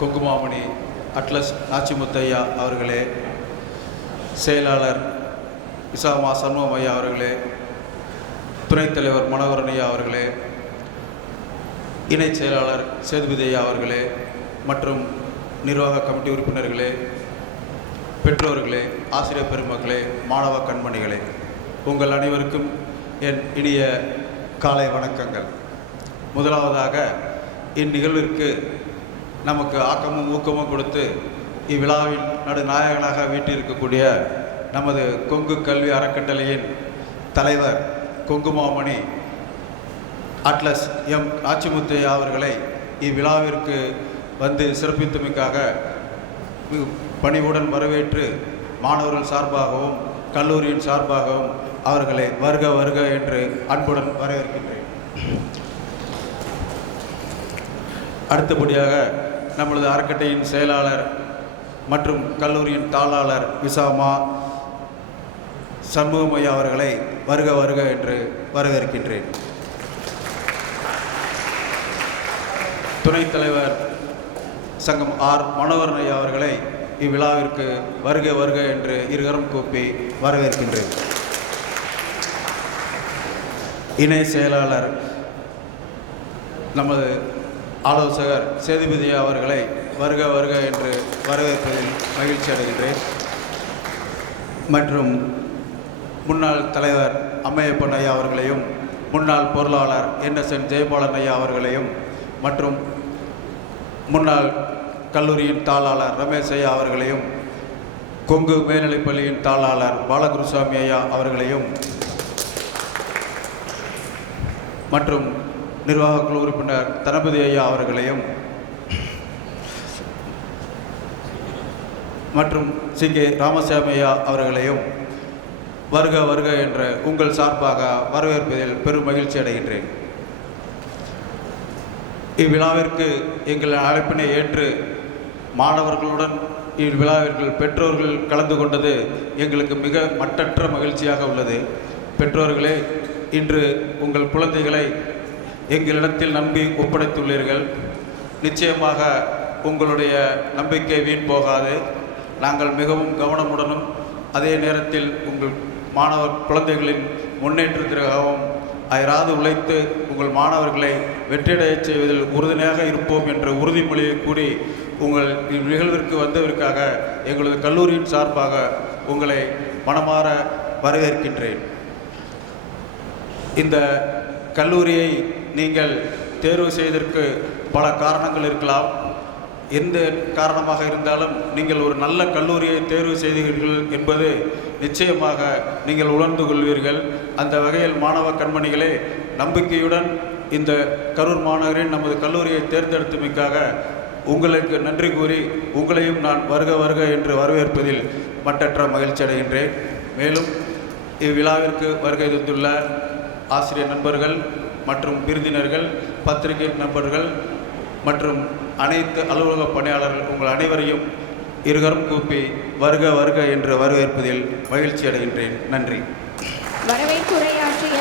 குங்குமாமணி atlas நாச்சிமுத்தையா அவர்களே, செயலாளர் இசாமா சண்முகம் ஐயா அவர்களே, துணைத் தலைவர் மனோகரன் ஐயா அவர்களே, இணைச் செயலாளர் சேதுபதி ஐயா அவர்களே மற்றும் நிர்வாக கமிட்டி உறுப்பினர்களே, பெற்றோர்களே, ஆசிரியர் பெருமக்களே, மாணவ கண்மணிகளே, உங்கள் அனைவருக்கும் என் இனிய காலை வணக்கங்கள். முதலாவதாக இந்நிகழ்விற்கு நமக்கு ஆக்கமும் ஊக்கமும் கொடுத்து இவ்விழாவின் நடுநாயகனாக வீட்டிருக்கக்கூடிய நமது கொங்கு கல்வி அறக்கட்டளையின் தலைவர் குங்குமாமணி அட்லஸ் எம் நாச்சிமுத்தையா அவர்களை இவ்விழாவிற்கு வந்து சிறப்பித்தமைக்காக பணிவுடன் வரவேற்று மாணவர்கள் சார்பாகவும் கல்லூரியின் சார்பாகவும் அவர்களை வருக வருக என்று அன்புடன் வரவேற்கின்றேன். அடுத்தபடியாக நமது அறக்கட்டையின் செயலாளர் மற்றும் கல்லூரியின் தாளாளர் இசாமா சண்முகம் ஐயா அவர்களை வருக வருக என்று வரவேற்கின்றேன். துணைத் தலைவர் சங்கம் ஆர் மனோகரன் ஐயா அவர்களை இவ்விழாவிற்கு வருக வருக என்று இருகரம் கூப்பி வரவேற்கின்றேன். இணை செயலாளர் நமது ஆலோசகர் சேதுபதி அவர்களை வருக வருக என்று வரவேற்பதில் மகிழ்ச்சி அடைகின்றேன். மற்றும் முன்னாள் தலைவர் அம்மையப்பன் ஐயா அவர்களையும், முன்னாள் பொருளாளர் NSN ஜெயபாலன் ஐயா அவர்களையும், மற்றும் முன்னாள் கல்லூரியின் தாளாளர் ரமேஷ் ஐயா அவர்களையும், கொங்கு மேல்நிலைப்பள்ளியின் தாளாளர் பாலகுருசாமி ஐயா அவர்களையும், மற்றும் நிர்வாக குழு உறுப்பினர் தனபதி ஐயா அவர்களையும், மற்றும் CK ராமசாமி ஐயா அவர்களையும் வருக வருக என்ற உங்கள் சார்பாக வரவேற்பதில் பெரும் மகிழ்ச்சி அடைகின்றேன். இவ்விழாவிற்கு எங்கள் அழைப்பினை ஏற்று மாணவர்களுடன் இவ்விழாவிற்கு பெற்றோர்கள் கலந்து கொண்டது எங்களுக்கு மிக மட்டற்ற மகிழ்ச்சியாக உள்ளது. பெற்றோர்களே, இன்று உங்கள் குழந்தைகளை எங்களிடத்தில் நம்பி ஒப்படைத்துள்ளீர்கள். நிச்சயமாக உங்களுடைய நம்பிக்கை வீண் போகாது. நாங்கள் மிகவும் கவனமுடனும் அதே நேரத்தில் உங்கள் மாணவர் குழந்தைகளின் முன்னேற்றத்திற்காகவும் அயராது உழைத்து உங்கள் மாணவர்களை வெற்றியடையச் செய்வதில் உறுதுணையாக இருப்போம் என்ற உறுதிமொழியை கூறி உங்கள் நிகழ்விற்கு வந்ததற்காக எங்களது கல்லூரியின் சார்பாக உங்களை மனமாற வரவேற்கின்றேன். இந்த கல்லூரியை நீங்கள் தேர்வு செய்வதற்கு பல காரணங்கள் இருக்கலாம். எந்த காரணமாக இருந்தாலும் நீங்கள் ஒரு நல்ல கல்லூரியை தேர்வு செய்தீர்கள் என்பது நிச்சயமாக நீங்கள் உணர்ந்து கொள்வீர்கள். அந்த வகையில் மாணவ கண்மணிகளே, நம்பிக்கையுடன் இந்த கரூர் மாநகரின் நமது கல்லூரியை தேர்ந்தெடுத்தமைக்காக உங்களுக்கு நன்றி கூறி உங்களையும் நான் வருக வருக என்று வரவேற்பதில் மட்டற்ற மகிழ்ச்சி அடைகின்றேன். மேலும் இவ்விழாவிற்கு வருகை தந்துள்ள ஆசிரியர் நண்பர்கள் மற்றும் விருந்தினர்கள், பத்திரிகை நண்பர்கள் மற்றும் அனைத்து அலுவலக பணியாளர்கள் உங்கள் அனைவரையும் இருகரம் கூப்பி வருக வருக என்று வரவேற்பதில் மகிழ்ச்சி அடைகின்றேன். நன்றி. வரவேற்புரை